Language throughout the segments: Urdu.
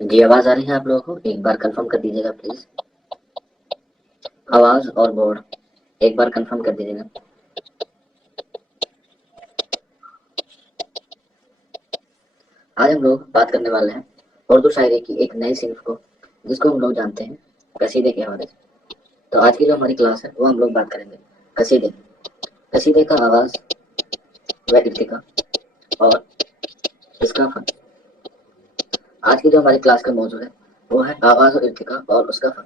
جی آواز آ رہی ہے آپ لوگوں کو؟ ایک بار کنفرم کر دیجیے گا پلیز. آواز اور بورڈ ایک بار کنفرم کر دیجیے گا. آج ہم لوگ بات کرنے والے ہیں اردو شاعری کی ایک نئی صنف کو، جس کو ہم لوگ جانتے ہیں قصیدے کے حوالے سے. تو آج کی جو ہماری کلاس ہے وہ ہم لوگ بات کریں گے قصیدے. قصیدے کا آغاز و ارتقا اور اس کا فن. آج کی جو ہماری کلاس کا موضوع ہے وہ ہے آواز و ارتقا اور اس کا فن.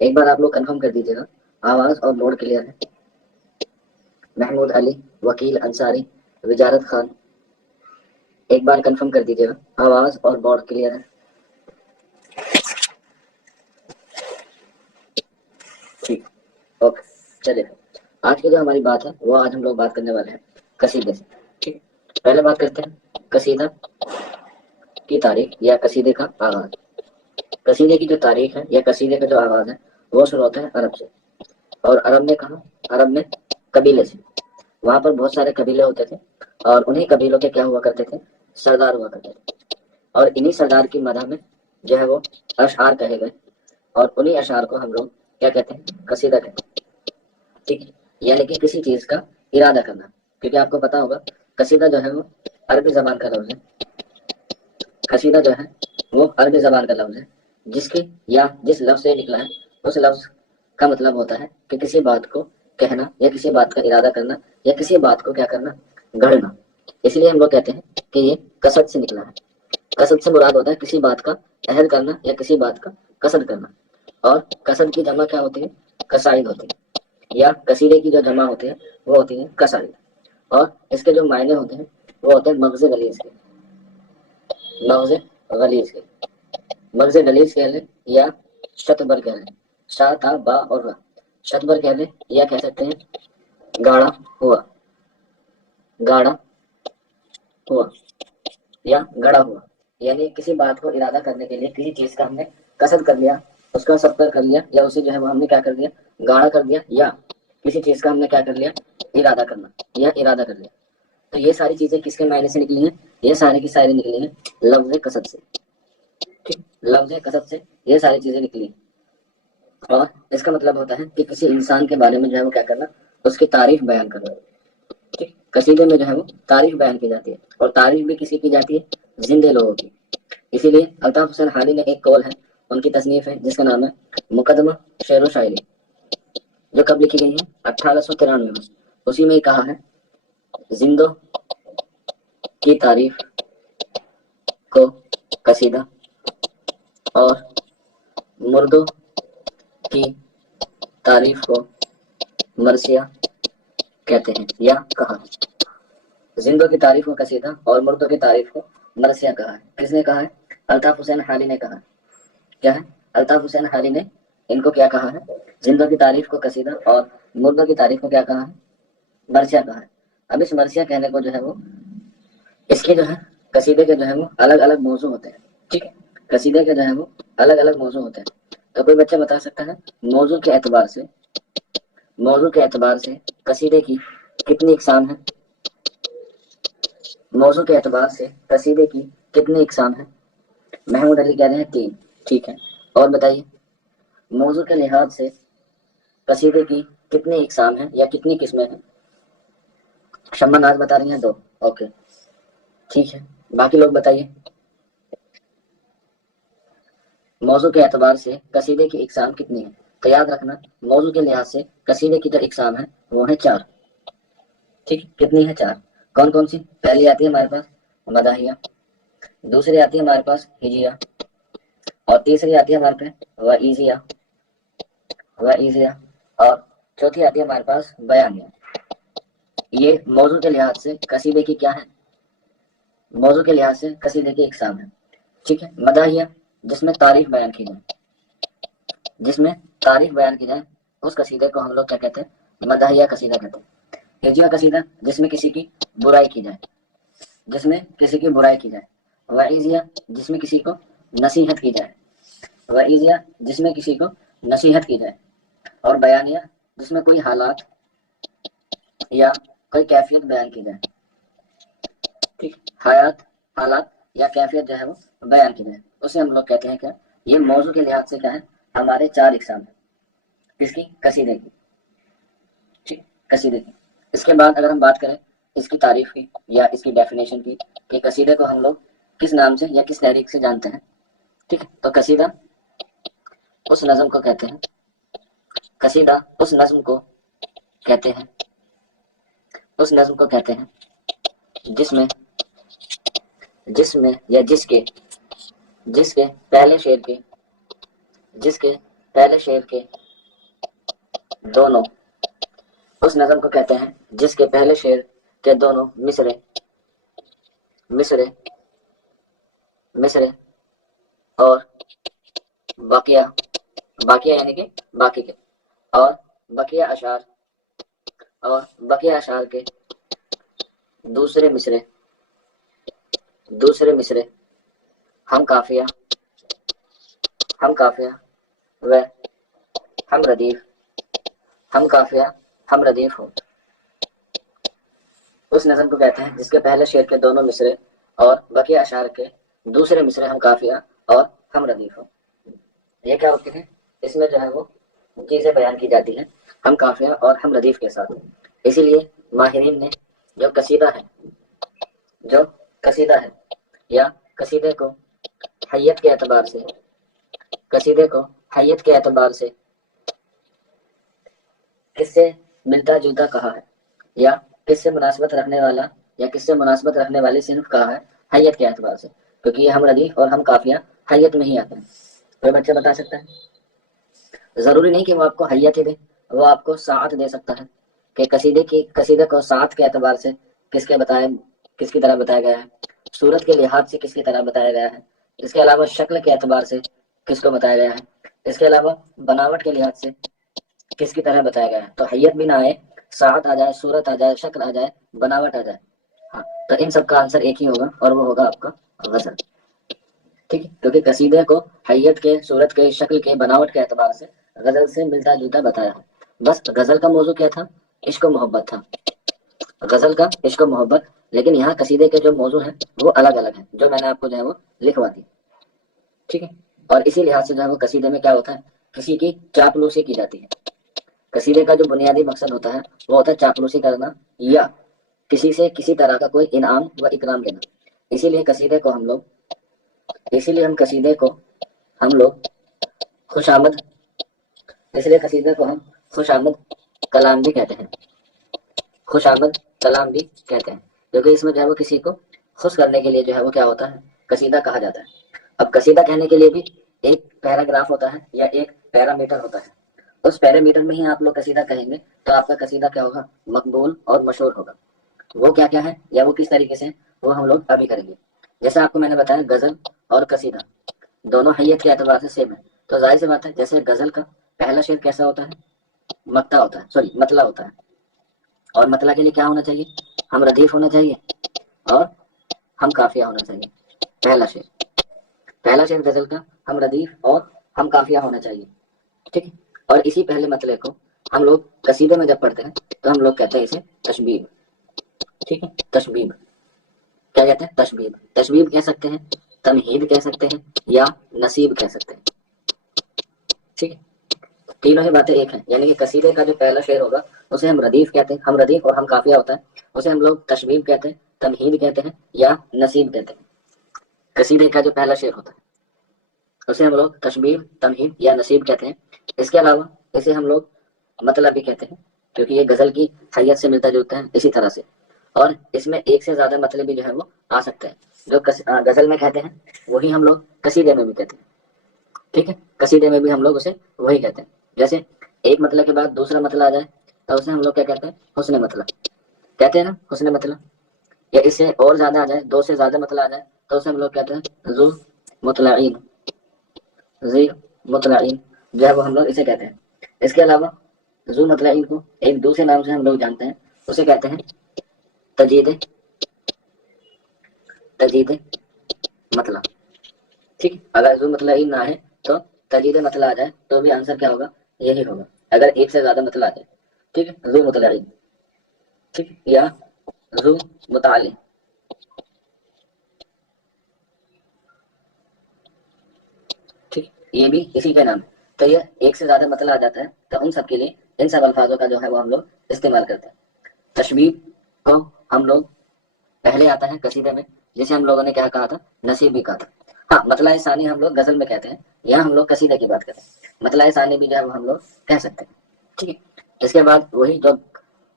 ایک بار آپ لوگ کنفرم کر دیجیے گا. آواز اور بورڈ کلیئر ہے؟ محمود علی، وکیل انصاری، وجارت خان، ایک بار کنفرم کر دیجیے گا. آواز اور بورڈ کلیئر ہے؟ ٹھیک، اوکے. چلیے آج کی جو ہماری بات ہے وہ آج ہم لوگ بات کرنے والے ہیں قصیدے سے. ٹھیک، پہلے بات کرتے ہیں قصیدہ کی تاریخ یا قصیدے کا آغاز. قصیدے کی جو تاریخ ہے یا قصیدے کا جو آغاز ہے وہ شروع ہوتا ہے عرب سے. اور عرب میں کہاں؟ عرب میں قبیلے سے. وہاں پر بہت سارے قبیلے ہوتے تھے اور انہیں قبیلوں کے کیا ہوا کرتے تھے؟ سردار ہوا کرتے تھے. اور انہی سردار کی مدح میں جو ہے وہ اشعار کہے گئے، اور انہی اشعار کو ہم لوگ کیا کہتے ہیں؟ قصیدہ کہتے ہیں. ٹھیک ہے، یعنی کہ کسی چیز کا ارادہ کرنا. کیونکہ آپ کو پتا ہوگا قصیدہ جو ہے وہ عربی زبان کا لفظ ہے. قصیدہ جو ہے وہ عربی زبان کا لفظ ہے، جس کی یا جس لفظ سے نکلا ہے اس لفظ کا مطلب ہوتا ہے کہ کسی بات کو کہنا یا کسی بات کا ارادہ کرنا یا کسی بات کو کیا کرنا؟ گھڑنا. اس لیے ہم لوگ کہتے ہیں کہ یہ قصد سے نکلا ہے. قصد سے مراد ہوتا ہے کسی بات کا عہد کرنا یا کسی بات کا قصد کرنا. اور قصد کی جمع کیا ہوتی ہے؟ قصائد ہوتی ہے. یا قصیدے کی جو جمع ہوتی ہے وہ ہوتی ہے قصائد. اور اس کے جو معنی ہوتے ہیں وہ ہوتے ہیں مغز غلیظ کے. مغز غلیظ کے، مغز غلیظ کہہ لیں یا شتبر کہہ لیں. شا تھا با اور را. شتبر کہہ لیں یا کہہ سکتے ہیں گاڑا ہوا. گاڑا ہوا یا گڑا ہوا. یعنی کسی بات کو ارادہ کرنے کے لیے کسی چیز کا ہم نے قصد کر لیا، اس کا سبتر کر لیا، یا اسے جو ہے وہ ہم نے کیا کر دیا؟ گاڑا کر دیا. یا کسی چیز کا ہم نے کیا کر لیا؟ ارادہ کرنا یا ارادہ کر لیا. تو یہ ساری چیزیں کس کے معنی سے نکلی ہیں؟ یہ ساری کی ساری نکلی ہیں لفظ قصد سے. ٹھیک، لفظ قصد سے یہ ساری چیزیں نکلی ہیں. اور اس کا مطلب ہوتا ہے کہ کسی انسان کے بارے میں جو ہے وہ کیا کرنا؟ اس کی تعریف بیان کرنا. ٹھیک، قصیدے میں جو ہے وہ تعریف بیان کی جاتی ہے، اور تعریف بھی کسی کی جاتی ہے؟ زندے لوگوں کی. اسی لیے الطاف حسین حالی نے ایک قول ہے، ان کی تصنیف ہے جس کا نام ہے مقدمہ شعر و شاعری، جو کب لکھی گئی ہے؟ 1893 میں. اسی میں کہا ہے زندوں کی تعریف کو قصیدہ اور مردوں کی تعریف کو مرثیہ کہتے ہیں یا کہا. زندوں کی تعریف کو قصیدہ اور مردوں کی تعریف کو مرثیہ کہا ہے. کس نے کہا ہے؟ الطاف حسین حالی نے کہا. کیا ہے؟ الطاف حسین حالی نے ان کو کیا کہا ہے؟ زندوں کی تعریف کو قصیدہ اور مردوں کی تعریف کو کیا کہا ہے؟ مرثیہ کہا ہے. اب اس مرثیہ کہنے کو جو ہے وہ اس کے جو ہے قصیدے کے جو ہے وہ الگ الگ موضوع ہوتے ہیں. ٹھیک ہے، قصیدے کے جو ہے وہ الگ الگ موضوع ہوتے ہیں. تو کوئی بچہ بتا سکتا ہے موضوع کے اعتبار سے، موضوع کے اعتبار سے قصیدے کی کتنی اقسام ہیں؟ موضوع کے اعتبار سے قصیدے کی کتنی اقسام ہیں؟ محمود علی کہہ رہے ہیں 3. ٹھیک ہے، اور بتائیے موضوع کے لحاظ سے قصیدے کی کتنی اقسام ہیں یا کتنی قسمیں ہیں؟ شمع ناز بتا رہی ہیں 2. اوکے ٹھیک ہے، باقی لوگ بتائیے موضوع کے اعتبار سے قصیدے کی اقسام کتنی ہیں. تو یاد رکھنا موضوع کے لحاظ سے قصیدے کی جو اقسام ہیں وہ ہیں 4. ٹھیک، کتنی ہے؟ 4. کون کون سی؟ پہلی آتی ہے ہمارے پاس مداحیہ، دوسری آتی ہے ہمارے پاس ہجیہ، اور تیسری آتی ہے ہمارے پاس وعیزیہ، وعیزیہ، اور چوتھی آتی ہے ہمارے پاس بیانیہ. یہ موضوع کے لحاظ سے قصیدے کی کیا ہے؟ موضوع کے لحاظ سے قصیدے کی اقسام ہے. ٹھیک ہے، مداحیہ جس میں تعریف بیان کی جائے، جس میں تعریف بیان کی جائے اس قصیدے کو ہم لوگ کیا کہتے ہیں؟ مداحیہ قصیدہ کہتے ہیں. ہجیہ قصیدہ جس میں کسی کی برائی کی جائے، جس میں کسی کی برائی کی جائے. وعیزیہ جس میں کسی کو نصیحت کی جائے، وعیزیہ جس میں کسی کو نصیحت کی جائے. اور بیانیہ جس میں کوئی حالات یا کوئی کیفیت بیان کی جائے. ٹھیک، حالات یا کیفیت جو ہے وہ بیان کی جائے، اسے ہم لوگ کہتے ہیں کیا، یہ موضوع کے لحاظ سے کیا ہے، ہمارے 4 اقسام ہیں، کس کی، قصیدے کی، ٹھیک، قصیدے کی۔ اس کے بعد اگر ہم بات کریں اس کی تعریف کی یا اس کی ڈیفینیشن کی کہ قصیدے کو ہم لوگ کس نام سے یا کس تحریک سے جانتے ہیں، ٹھیک ہے، تو قصیدہ اس نظم کو کہتے ہیں، قصیدہ اس نظم کو کہتے ہیں، اس نظم کو کہتے ہیں جس میں یا جس کے پہلے شعر کے دونوں، اس نظم کو کہتے ہیں جس کے پہلے شعر کے دونوں مصرے اور باقیہ یعنی کہ باقی کے، اور بقیہ اشعار کے دوسرے مصرے ہم قافیہ و ہم ردیف ہو، اس نظم کو کہتے ہیں جس کے پہلے شعر کے دونوں مصرے اور بقیہ اشعار کے دوسرے مصرے ہم قافیہ اور ہم ردیف ہو۔ یہ کیا ہوتے ہیں، اس میں جو ہے وہ چیزیں بیان کی جاتی ہیں ہم قافیہ اور ہم ردیف کے ساتھ۔ اسی لیے ماہرین نے جو قصیدہ ہے یا قصیدے کو حیت کے اعتبار سے کس سے ملتا جلتا کہا ہے، یا کس سے مناسبت رکھنے والی صنف کہا ہے، حیت کے اعتبار سے، کیونکہ یہ ہم ردیف اور ہم قافیہ حیت میں ہی آتے ہیں۔ کوئی بچہ بتا سکتا ہے؟ ضروری نہیں کہ وہ آپ کو حیت ہی دے، وہ آپ کو ساعت دے سکتا ہے کہ قصیدے کو ساعت کے اعتبار سے کس کی طرح بتایا گیا ہے، صورت کے لحاظ سے کس کی طرح بتایا گیا ہے، اس کے علاوہ شکل کے اعتبار سے کس کو بتایا گیا ہے، اس کے علاوہ بناوٹ کے لحاظ سے کس کی طرح بتایا گیا ہے۔ تو حیت بھی نہ آئے، ساعت آ جائے، صورت آ جائے، شکل آ جائے، بناوٹ آ جائے، ہاں، تو ان سب کا آنسر ایک ہی ہوگا اور وہ ہوگا آپ کا غزل، ٹھیک ہے، کیونکہ قصیدے کو حیت کے، صورت کے، شکل کے، بناوٹ کے اعتبار سے غزل سے ملتا جلتا بتایا ہے۔ بس غزل کا موضوع کیا تھا، عشق و محبت تھا، غزل کا عشق و محبت، لیکن یہاں قصیدے کے جو موضوع ہیں وہ الگ الگ ہیں، جو میں نے آپ کو جو ہے وہ لکھوا دی، ٹھیک ہے، اور اسی لحاظ سے جو ہے وہ قصیدے میں کیا ہوتا ہے، کسی کی چاپلوسی کی جاتی ہے۔ قصیدے کا جو بنیادی مقصد ہوتا ہے وہ ہوتا ہے چاپلوسی کرنا یا کسی سے کسی طرح کا کوئی انعام و اکرام لینا۔ اسی لیے قصیدے کو ہم لوگ خوشامد کلام بھی کہتے ہیں، کیونکہ اس میں جو ہے وہ کسی کو خوش کرنے کے لیے جو ہے وہ کیا ہوتا ہے، قصیدہ کہا جاتا ہے۔ اب قصیدہ کہنے کے لیے بھی ایک پیراگراف ہوتا ہے یا ایک پیرامیٹر ہوتا ہے، اس پیرامیٹر میں ہی آپ لوگ قصیدہ کہیں گے تو آپ کا قصیدہ کیا ہوگا، مقبول اور مشہور ہوگا۔ وہ کیا کیا ہے یا وہ کس طریقے سے، وہ ہم لوگ ابھی کریں گے۔ جیسے آپ کو میں نے بتایا غزل اور قصیدہ دونوں حیت کے اعتبار سے سیم ہے، تو ظاہر سی بات ہے جیسے غزل کا پہلا شعر کیسا ہوتا ہے، مطلع ہوتا ہے، اور مطلع کے لیے کیا ہونا چاہیے، ہم ردیف ہونا چاہیے اور ہم قافیہ ہونا چاہیے۔ پہلا شعر غزل کا ہم ردیف اور ہم قافیہ ہونا چاہیے، ٹھیک ہے، اور اسی پہلے مطلع کو ہم لوگ قصیدے میں جب پڑھتے ہیں تو ہم لوگ کہتے ہیں اسے تشبیب، ٹھیک ہے، تشبیب کیا کہتے ہیں، تشبیب کہہ سکتے ہیں، تمہید کہہ سکتے ہیں یا نصیب کہہ سکتے ہیں، ٹھیک ہے، تینوں ہی باتیں ایک ہیں، یعنی کہ قصیدے کا جو پہلا شعر ہوگا اسے ہم ردیف کہتے ہیں، ہم ردیف اور ہم قافیہ ہوتا ہے، اسے ہم لوگ تشبیب کہتے ہیں، تمہید کہتے ہیں یا نصیب کہتے ہیں۔ قصیدے کا جو پہلا شعر ہوتا ہے اسے ہم لوگ تشبیب، تمہید یا نصیب کہتے ہیں۔ اس کے علاوہ اسے ہم لوگ مطلب بھی کہتے ہیں، کیونکہ یہ غزل کی حیت سے ملتا جلتا ہے اسی طرح سے، اور اس میں ایک سے زیادہ مطلب بھی جو ہے وہ آ سکتے ہیں، جو غزل میں کہتے ہیں وہی ہم لوگ قصیدے میں بھی کہتے ہیں، ٹھیک ہے، قصیدے میں بھی ہم لوگ اسے وہی کہتے ہیں۔ جیسے ایک مطلب کے بعد دوسرا مطلب آ جائے تو اسے ہم لوگ کیا کہتے ہیں، حسن مطلب کہتے ہیں نا، حسن مطلب، یا اس سے اور زیادہ آ جائے، دو سے زیادہ مطلب آ جائے تو اسے ہم لوگ کہتے ہیں ذو مطلعین، جو ہے وہ ہم لوگ اسے کہتے ہیں۔ اس کے علاوہ ذو مطلعین کو ایک دوسرے نام سے ہم لوگ جانتے ہیں، اسے کہتے ہیں تجید مطلع، ٹھیک، اگر ذو مطلعین نہ ہے تو تجید مطلع آ جائے تو بھی آنسر کیا ہوگا، یہی ہوگا، اگر ایک سے زیادہ مطلع آ جائے، ٹھیک ہے، ذو مطلعین، ٹھیک، یا ذو متعلق، یہ بھی اسی کے نام ہے. تو یہ ایک سے زیادہ مطلب آ جاتا ہے تو ان سب کے لیے ان سب الفاظوں کا جو ہے وہ ہم لوگ استعمال کرتے ہیں. تشبیہ کو ہم لوگ پہلے آتا ہے قصیدے میں، جسے ہم لوگوں نے کیا کہا تھا، نصیب بھی کہا تھا. ہاں مطلع ثانی ہم لوگ غزل میں کہتے ہیں، یہاں ہم لوگ قصیدے کی بات کرتے ہیں. مطلع ثانی بھی جو ہے وہ ہم لوگ کہہ سکتے ہیں. ٹھیک ہے. اس کے بعد وہی جو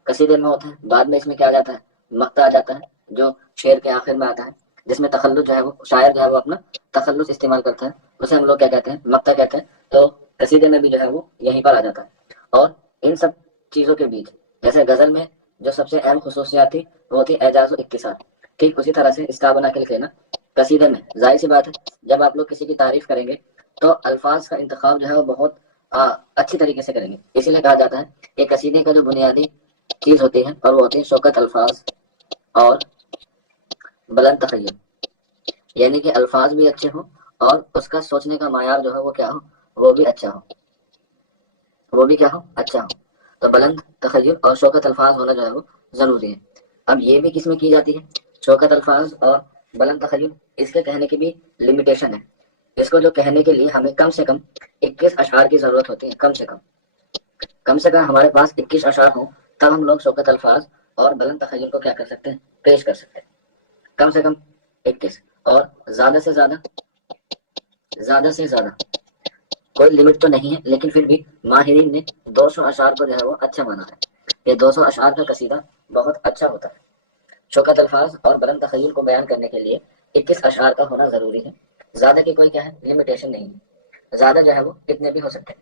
قصیدے میں ہوتا ہے، بعد میں اس میں کیا آ جاتا ہے، مقطع آ جاتا ہے جو شعر کے آخر میں آتا ہے، جس میں تخلص جو ہے وہ شاعر جو ہے وہ اپنا تخلص استعمال کرتا ہے، اسے ہم لوگ کیا کہتے ہیں، مقطع کہتے ہیں. تو قصیدے میں بھی جو ہے وہ یہیں پر آ جاتا ہے. اور ان سب چیزوں کے بیچ جیسے غزل میں جو سب سے اہم خصوصیات تھی وہ تھی اعجاز و اختصار، ٹھیک اسی طرح سے اسٹار بنا کے لکھ لینا. قصیدے میں ظاہر سی بات ہے جب آپ لوگ کسی کی تعریف کریں گے تو الفاظ کا انتخاب جو ہے وہ بہت اچھی طریقے سے کریں گے. اسی لیے کہا جاتا ہے کہ قصیدے کا جو بنیادی چیز ہوتی ہے اور وہ ہوتی ہے شوکت الفاظ اور بلند تخیل، یعنی کہ الفاظ بھی اچھے ہوں اور اس کا سوچنے کا معیار جو ہے وہ کیا ہو، وہ بھی اچھا ہو، وہ بھی کیا ہو، اچھا ہو. تو بلند تخیل اور شوکت الفاظ ہونا جو ہے وہ ضروری ہے. اب یہ بھی کس میں کی جاتی ہے، شوکت الفاظ اور بلند تخیل، اس کے کہنے کی بھی لمیٹیشن ہے. اس کو جو کہنے کے لیے ہمیں کم سے کم 21 اشعار کی ضرورت ہوتی ہے. کم سے کم ہمارے پاس 21 اشعار ہوں تب ہم لوگ شوکت الفاظ اور بلند تخیل کو کیا کر سکتے ہیں، پیش کر سکتے ہیں. کم سے کم 21، اور زیادہ سے زیادہ کوئی لمٹ تو نہیں ہے، لیکن پھر بھی ماہرین نے 200 اشعار کو جو ہے وہ اچھا مانا ہے. یہ 200 اشعار کا قصیدہ بہت اچھا ہوتا ہے. شوکت الفاظ اور بلند تخیل کو بیان کرنے کے لیے 21 اشعار کا ہونا ضروری ہے. زیادہ کی کوئی کیا ہے، لمیٹیشن نہیں ہے. زیادہ جو ہے وہ کتنے بھی ہو سکتے ہیں.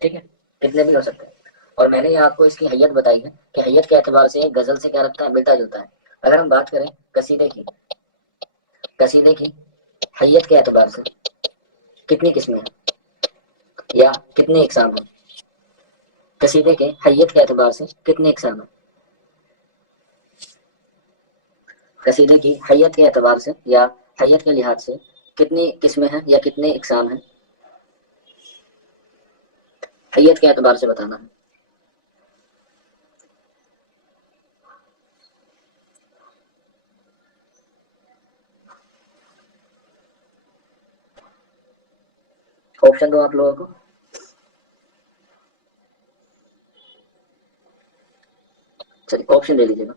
ٹھیک ہے، کتنے بھی ہو سکتے ہیں. اور میں نے یہ آپ کو اس کی حیت بتائی ہے کہ حیت کے اعتبار سے غزل سے کیا رکھتا ہے، ملتا جلتا ہے. اگر ہم بات کریں قصیدے کی حیت کے اعتبار سے کتنی قسمیں ہیں یا کتنے اقسام ہیں، قصیدے کے حیت کے اعتبار سے کتنے اقسام ہیں، قصیدے کی حیت کے اعتبار سے یا حیت کے لحاظ سے کتنی قسمیں ہیں یا کتنے اقسام ہیں، حیت کے اعتبار سے بتانا ہے. آپشن دو آپ لوگوں کو. چلیے آپشن لے لیجیے گا،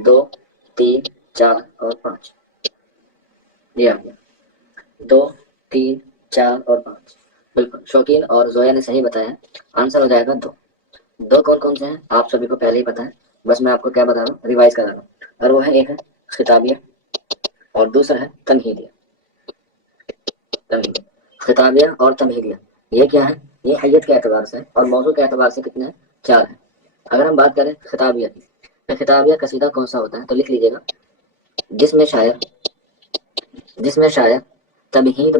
2، 3، 4 اور 5. جی آ گیا 2، 3، 4 اور 5. بالکل شوقین اور زویا نے صحیح بتایا. آنسر ہو جائے گا 2. دو کون کون سے ہیں آپ سبھی کو پہلے ہی پتا ہے، بس میں آپ کو کیا بتا رہا ہوں، ریوائز کرا رہا ہوں. اور وہ ہے، ایک ہے خطابیہ اور دوسرا ہے تمہیدیہ. خطابیہ اور تمہیدیہ یہ کیا ہے، یہ حیت کے اعتبار سے اور موضوع کے اعتبار سے کتنے ہیں، 4 ہیں. اگر ہم بات کریں خطابیہ کی، تو خطابیہ قصیدہ کون سا ہوتا ہے، تو لکھ لیجیے گا، جس میں شاعر تمہید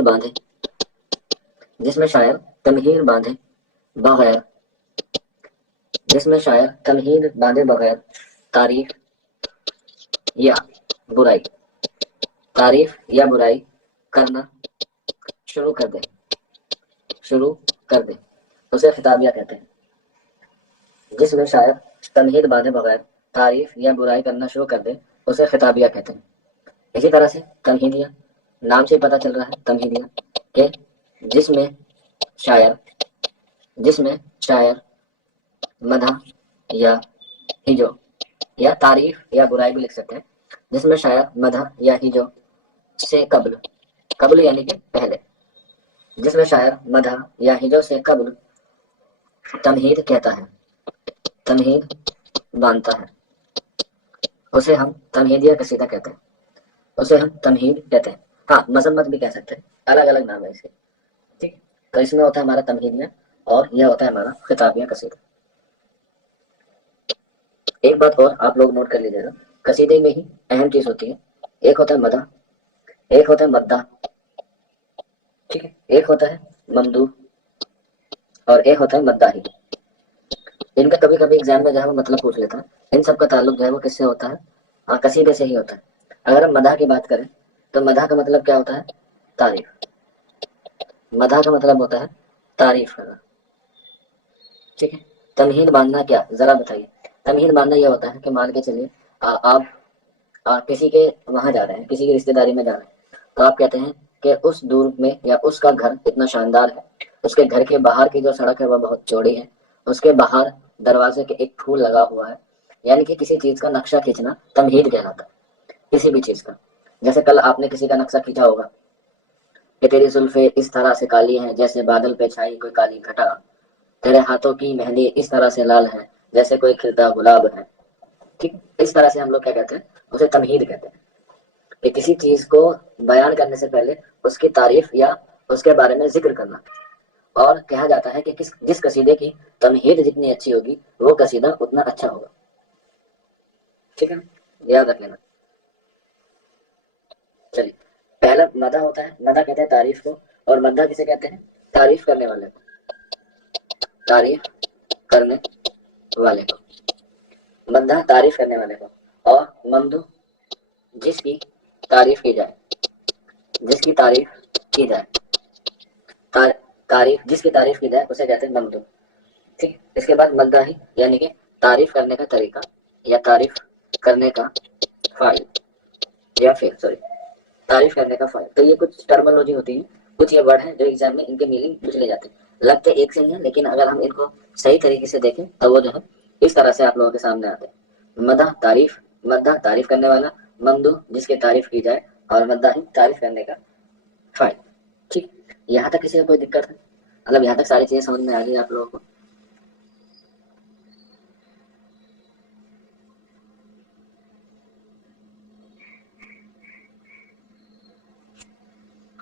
باندھے جس میں شاعر تمہید باندھے بغیر تعریف یا برائی کرنا شروع کر دے اسے خطابیہ کہتے ہیں. جس میں شاعر تمہید باندھے بغیر تعریف یا برائی کرنا شروع کر دے اسے خطابیہ کہتے ہیں. اسی طرح سے تمہیدیہ، نام سے پتہ چل رہا ہے تمہیدیہ کہ جس میں شاعر مدح یا ہجو یا تعریف یا برائی بھی لکھ سکتے ہیں، جس میں شاعر مدح یا ہجو سے قبل یعنی کہ پہلے، جس میں شاعر مدح یا ہجو سے قبل تمہید کہتا ہے، تمہید باندھتا ہے، اسے ہم تمہیدیہ قصیدہ کہتے ہیں، اسے ہم تمہید کہتے ہیں. ہاں مذمت بھی کہہ سکتے ہیں، الگ الگ نام ہے اس کے. ٹھیک، تو اس میں ہوتا ہے ہمارا تمہیدیہ اور یہ ہوتا ہے ہمارا خطابیہ قصیدہ. ایک بات اور آپ لوگ نوٹ کر لیجیے گا، قصیدے میں ہی اہم چیز ہوتی ہے، ایک ہوتا ہے مدح، ایک ہوتا ہے مدح، ٹھیک ہے، ایک ہوتا ہے ممدوح اور ایک ہوتا ہے مداحی. ان کا کبھی کبھی ایگزام میں جو ہے وہ مطلب پوچھ لیتا ہے. ان سب کا تعلق جو ہے وہ کس سے ہوتا ہے، ہاں قصیدے سے ہی ہوتا ہے. اگر ہم مدح کی بات کریں تو مدح کا مطلب کیا ہوتا ہے، تعریف. مدح کا مطلب ہوتا ہے تعریف کرنا. ٹھیک ہے. تمہید باندھنا کیا، ذرا بتائیے. تمہید باندھنا یہ ہوتا ہے کہ مان کے چلیے آپ کسی کے وہاں جا رہے ہیں، کسی کی رشتے داری میں جا رہے ہیں، تو آپ کہتے ہیں کہ اس دور میں یا اس کا گھر اتنا شاندار ہے، اس کے گھر کے باہر کی جو سڑک ہے وہ بہت چوڑی ہے، اس کے باہر دروازے کے ایک پھول لگا ہوا ہے۔ یعنی کہ کسی چیز کا نقشہ کھینچنا تمہید کہلاتا ہے، کسی بھی چیز کا۔ جیسے کل آپ نے کسی کا نقشہ کھینچا ہوگا کہ تیری زلفیں اس طرح سے کالی ہیں جیسے بادل پہ چھائی کوئی کالی گھٹا، تیرے ہاتھوں کی مہندی اس طرح سے لال ہے جیسے کوئی کھلتا گلاب ہے۔ ٹھیک، اس طرح سے ہم لوگ کیا کہتے ہیں، اسے تمہید کہتے ہیں، کہ کسی چیز کو بیان کرنے سے پہلے اس کی تعریف یا اس کے بارے میں ذکر کرنا۔ اور کہا جاتا ہے کہ جس قصیدے کی تمہید جتنی اچھی ہوگی وہ قصیدہ اتنا اچھا ہوگا۔ ٹھیک ہے، یاد رکھ لینا۔ چلیے، پہلا مدح ہوتا ہے، مدح کہتے ہیں تعریف کو، اور مدح کسے کہتے ہیں؟ تعریف کرنے والے کو، تعریف کرنے والے کو، مدح تعریف کرنے والے کو، اور ممدوح جس کی تعریف کی جائے، جس کی تعریف کی جائے، تعریف جس کی تعریف کی جائے اسے کہتے ہیں ممدوح۔ ٹھیک، اس کے بعد مداحی یعنی کہ تعریف کرنے کا طریقہ یا تعریف کرنے کا فاعل، یا پھر تعریف کرنے کا فائدہ۔ تو یہ کچھ ٹرمنالوجی ہوتی ہے، کچھ یہ ورڈ ہیں جو ایگزام میں ان کے میننگ پوچھ لے جاتے ہیں، لگتے ایک سے ہی ہیں لیکن اگر ہم ان کو صحیح طریقے سے دیکھیں تو وہ جو ہے اس طرح سے آپ لوگوں کے سامنے آتے ہیں۔ مدح تعریف، مدح تعریف کرنے والا، ممدوح جس کی تعریف کی جائے، اور مداحی تعریف کرنے کا فائل۔ ٹھیک، یہاں تک کسی کو کوئی دقت ہے؟ مطلب یہاں تک ساری چیزیں سمجھ میں آ گئی آپ لوگوں کو؟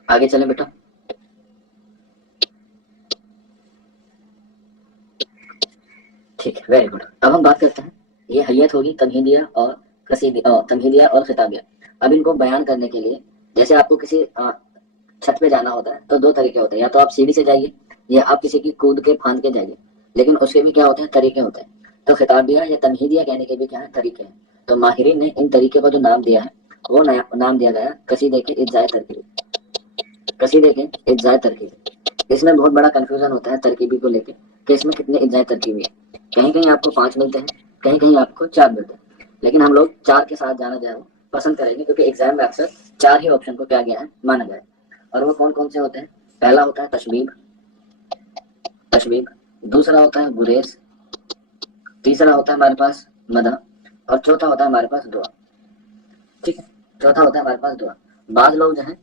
آگے چلیں بیٹا۔ ٹھیک ہے، ویری گڈ۔ اب ہم بات کرتے ہیں، یہ حیت ہوگی تمہیدیہ اور تمہیدیہ اور خطابیہ۔ اب ان کو بیان کرنے کے لیے جیسے آپ کو کسی چھت پہ جانا ہوتا ہے تو دو طریقے ہوتے ہیں، یا تو آپ سیڑھی سے جائیے یا آپ کسی کی کود کے پھاند کے جائیے، لیکن اس کے بھی کیا ہوتے ہیں، طریقے ہوتے ہیں۔ تو خطابیہ یا تمہیدیہ کہنے کے بھی کیا ہے، طریقے ہیں۔ تو ماہرین نے ان طریقے کو جو نام دیا ہے وہ نام دیا گیا قصیدے کے اجزائے ترکیبی، قصیدے کے اجزائے ترکیبی۔ اس میں بہت بڑا کنفیوژن ہوتا ہے ترکیبی کو لے کے کہ اس میں کتنے اجزائے ترکیبی ہیں، کہیں کہیں آپ کو 5 ملتے ہیں، کہیں کہیں آپ کو 4 ملتے ہیں، لیکن ہم لوگ 4 کے ساتھ جانا جو ہے وہ پسند کریں گے کیونکہ ایگزام میں اکثر 4 ہی آپشن کو کیا گیا ہے، مانا جائے۔ اور وہ کون کون سے ہوتے ہیں؟ پہلا ہوتا ہے تشبیب، تشبیب، دوسرا ہوتا ہے گریز، تیسرا ہوتا ہے ہمارے پاس مدح، اور چوتھا ہوتا ہے ہمارے پاس دعا۔ ٹھیک ہے، چوتھا ہوتا ہے ہمارے پاس دعا۔ بعض لوگ جو ہیں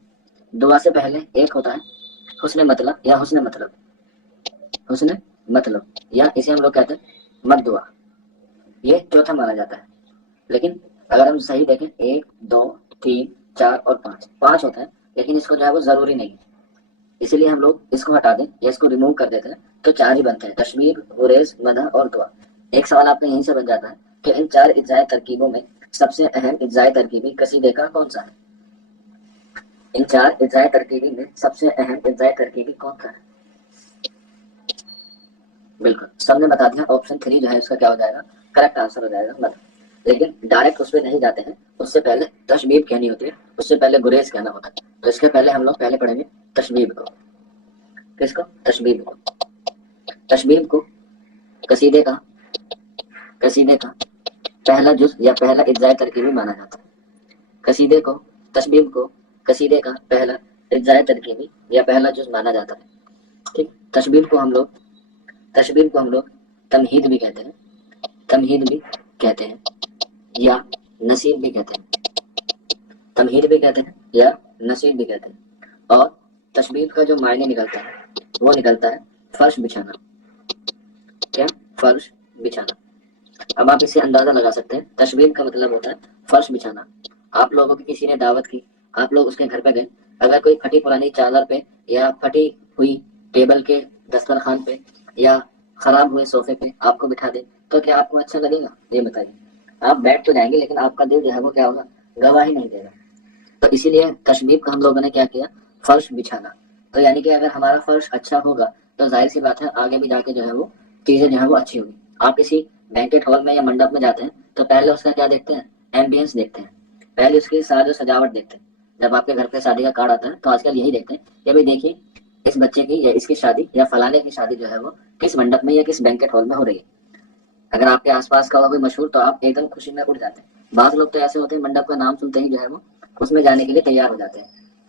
دعا سے پہلے ایک ہوتا ہے حسن مطلب یا حسن مطلب، حسن مطلب، یا اسے ہم لوگ کہتے ہیں مد دعا، یہ چوتھا مانا جاتا ہے۔ لیکن اگر ہم صحیح دیکھیں 1 2 3 4 اور 5 ہوتا ہے، لیکن اس کو جو ہے وہ ضروری نہیں ہے، اسی لیے ہم لوگ اس کو ہٹا دیں یا اس کو ریموو کر دیتے ہیں تو 4 ہی بنتے ہیں، تشبیب، گریز، مدح اور دعا۔ ایک سوال آپ کا یہیں سے بن جاتا ہے کہ ان 4 اجزائے ترکیبوں میں سب سے اہم اجزائے ترکیبی قصیدے کا کون سا ہے؟ ان 4 اجزائے ترکیبی میں سب سے اہم اجزائے ترکیبی کون سا ہے؟ بالکل سب نے بتا دیا، آپشن 3 جو ہے اس کا کیا ہو جائے گا، کریکٹ آنسر ہو جائے گا مدح۔ لیکن ڈائریکٹ اس پہ نہیں جاتے ہیں، اس سے پہلے تشبیب کہنی ہوتی ہے، اس سے پہلے گریز کہنا ہوتا ہے۔ تو اس کے پہلے ہم لوگ پہلے پڑھیں گے تشبیب کو۔ کس کو؟ تشبیب کو۔ تشبیب کو قصیدے کا پہلا جز یا پہلا اجزائے ترکیبی مانا جاتا ہے۔ قصیدے کو، تشبیب کو قصیدے کا پہلا اجزائے ترکیبی یا پہلا جز مانا جاتا ہے۔ ٹھیک، تشبیب کو ہم لوگ تمہید بھی کہتے ہیں، تمہید بھی کہتے ہیں یا نصیب بھی کہتے ہیں، تمہید بھی کہتے ہیں یا نصیب بھی کہتے ہیں۔ اور تشبیب کا جو معنی نکلتا ہے وہ نکلتا ہے فرش بچھانا۔ کیا؟ فرش بچھانا۔ اب آپ اسے اندازہ لگا سکتے ہیں، تشبیب کا مطلب ہوتا ہے فرش بچھانا۔ آپ لوگوں کی کسی نے دعوت کی، آپ لوگ اس کے گھر پہ گئے، اگر کوئی پھٹی پرانی چادر پہ یا پھٹی ہوئی ٹیبل کے دسترخوان پہ یا خراب ہوئے صوفے پہ آپ کو بٹھا دے تو کیا آپ کو اچھا لگے گا؟ یہ بتائیے۔ آپ بیٹھ تو جائیں گے لیکن آپ کا دل جو ہے وہ کیا ہوگا، گواہی نہیں دے گا۔ تو اسی لیے تشبیب کا ہم لوگوں نے کیا کیا، فرش بچھانا۔ تو یعنی کہ اگر ہمارا فرش اچھا ہوگا تو ظاہر سی بات ہے آگے بھی جا کے جو ہے وہ چیزیں جو ہے وہ اچھی ہوگی۔ آپ کسی بینکٹ ہال میں یا منڈپ میں جاتے ہیں تو پہلے اس کا کیا دیکھتے ہیں، ایمبینس دیکھتے ہیں، پہلے اس کی ساز و سجاوٹ دیکھتے ہیں۔ جب آپ کے گھر پہ شادی کا کارڈ آتا ہے تو آج کل یہی دیکھتے ہیں کہ بھائی دیکھیے اس بچے کی یا اس کی شادی یا فلانے کی شادی جو ہے وہ کس منڈپ میں یا کس بینکٹ ہال میں ہو رہی ہے۔ اگر آپ کے آس پاس کا ہوا کوئی مشہور تو آپ ایک دم خوشی میں اٹھ جاتے ہیں۔ بعض لوگ تو ایسے ہوتے ہیں منڈپ کا نام سنتے ہی جو ہے وہ اس میں جانے کے لیے تیار ہو جاتے ہیں،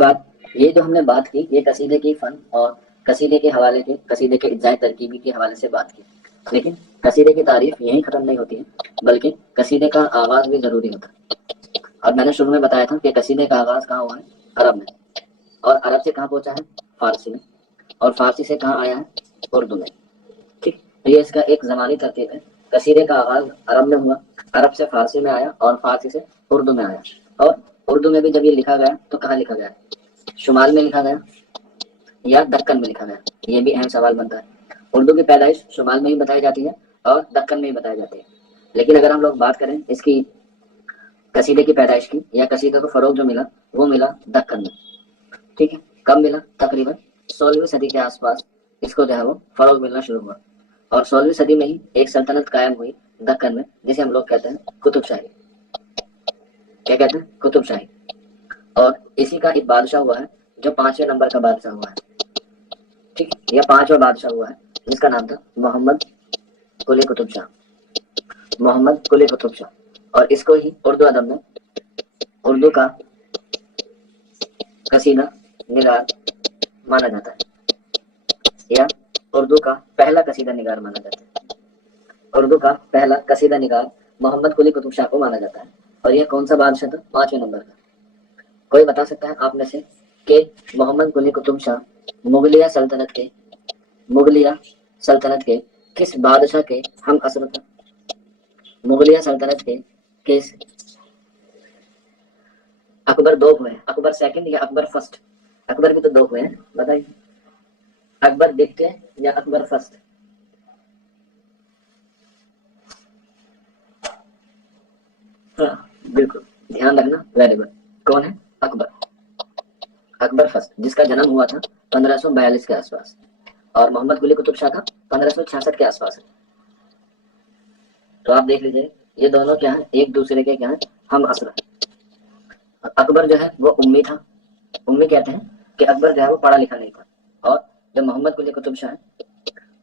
بعد یہ جو ہم نے بات کی یہ قصیدے کی فن اور قصیدے کے حوالے کے قصیدے کے اجزائے ترکیبی کے حوالے سے بات کی، لیکن قصیدے کی تعریف یہیں ختم نہیں ہوتی ہے بلکہ قصیدے کا آغاز بھی ضروری ہوتا ہے۔ اور میں نے شروع میں بتایا تھا کہ قصیدے کا آغاز کہاں ہوا ہے؟ عرب میں، اور عرب سے کہاں پہنچا ہے؟ فارسی میں، اور فارسی سے کہاں آیا ہے؟ اردو میں، ٹھیک۔ تو یہ اس کا ایک زمانی ترتیب ہے، قصیدے کا آغاز عرب میں ہوا، عرب سے فارسی میں آیا اور فارسی سے اردو میں آیا، اور اردو میں بھی جب یہ لکھا گیا تو کہاں لکھا گیا؟ شمال میں لکھا گیا یا دکن میں لکھا گیا؟ یہ بھی اہم سوال بنتا ہے۔ اردو کی پیدائش شمال میں ہی بتائی جاتی ہے اور دکن میں ہی بتائی جاتی ہے، لیکن اگر ہم لوگ بات کریں اس کی قصیدے کی پیدائش کی یا قصیدے کو فروغ جو ملا وہ ملا دکن میں، ٹھیک ہے۔ کب ملا؟ تقریباً 16ویں صدی کے آس پاس اس کو جو ہے وہ فروغ ملنا شروع ہوا، اور 16ویں صدی میں ہی ایک سلطنت قائم ہوئی دکن میں جسے ہم لوگ کہتے ہیں قطب شاہی۔ کیا کہتے ہیں؟ قطب شاہی۔ اور اسی کا ایک بادشاہ ہوا ہے جو 5ویں نمبر کا بادشاہ ہوا ہے، ٹھیک ہے، یا 5واں بادشاہ ہوا ہے جس کا نام تھا محمد قلی قطب شاہ، محمد قلی قطب شاہ۔ اور اس کو ہی اردو ادب میں اردو کا قصیدہ نگار مانا جاتا ہے، یا اردو کا پہلا قصیدہ نگار مانا جاتا ہے۔ اردو کا پہلا قصیدہ نگار محمد قلی قطب شاہ کو مانا جاتا ہے، اور یہ کون سا بادشاہ تھا؟ 5ویں نمبر کا۔ کوئی بتا سکتا ہے آپ میں سے کہ محمد قلی قطب شاہ مغلیہ سلطنت کے کس بادشاہ کے ہم عصر تھا؟ مغلیہ سلطنت کے کس اکبر دو ہوئے ہیں، اکبر سیکنڈ یا اکبر فرسٹ؟ اکبر بھی تو دو ہوئے ہیں، بتائیے، اکبر دیکھتے یا اکبر فرسٹ؟ ہاں بالکل، دھیان رکھنا، ویری گڈ۔ کون ہے؟ اکبر، اکبر فرسٹ، جس کا جنم ہوا تھا 1542 کے آس پاس، اور محمد قلی قطب شاہ کا 1566 کے آس پاس ہے۔ تو آپ دیکھ لیجیے یہ دونوں کیا ہیں؟ ایک دوسرے کے کیا ہیں؟ ہم عصر ہیں۔ اکبر جو ہے وہ امی تھا، امی کہتے ہیں کہ اکبر جو ہے وہ پڑھا لکھا نہیں تھا، اور جو محمد قلی قطب شاہ ہے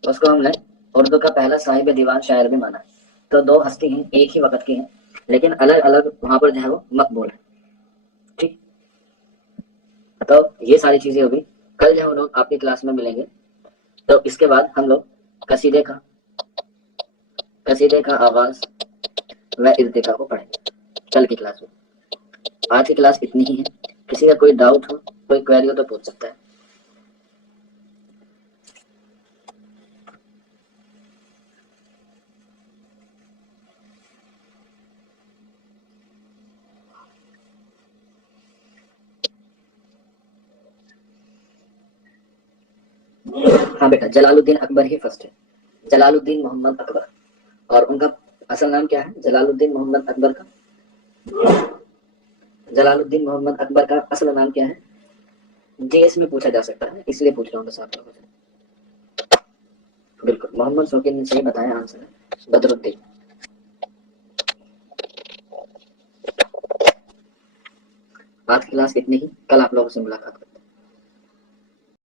اس کو ہم نے اردو کا پہلا صاحب دیوان شاعر بھی مانا ہے۔ تو دو ہستی ہیں، ایک ہی وقت کی ہیں، لیکن الگ الگ وہاں پر جو ہے وہ مقبول ہے، ٹھیک۔ تو یہ ساری چیزیں ہوگی، کل جو ہم لوگ آپ کی کلاس میں ملیں گے تو اس کے بعد ہم لوگ قصیدے کا آغاز و ارتقا کو پڑھیں گے کل کی کلاس میں۔ آج کی کلاس اتنی ہی ہے، کسی کا کوئی ڈاؤٹ ہو، کوئی کوئری ہو تو پوچھ سکتا ہے۔ ہاں بیٹا، جلال الدین اکبر ہی فرسٹ ہے، جلال الدین محمد اکبر، اور ان کا اصل نام کیا ہے؟ جلال الدین محمد اکبر کا جلال الدین محمد اکبر کا اصل نام کیا ہے؟ جی ایس میں پوچھا جا سکتا ہے، اس لیے پوچھ رہا ہوں بس آپ لوگوں سے۔ بالکل، محمد شوقین نے صحیح بتایا، آنسر ہے بدر الدین۔ آج کی کلاس اتنی ہی، کل آپ لوگوں سے ملاقات کریں۔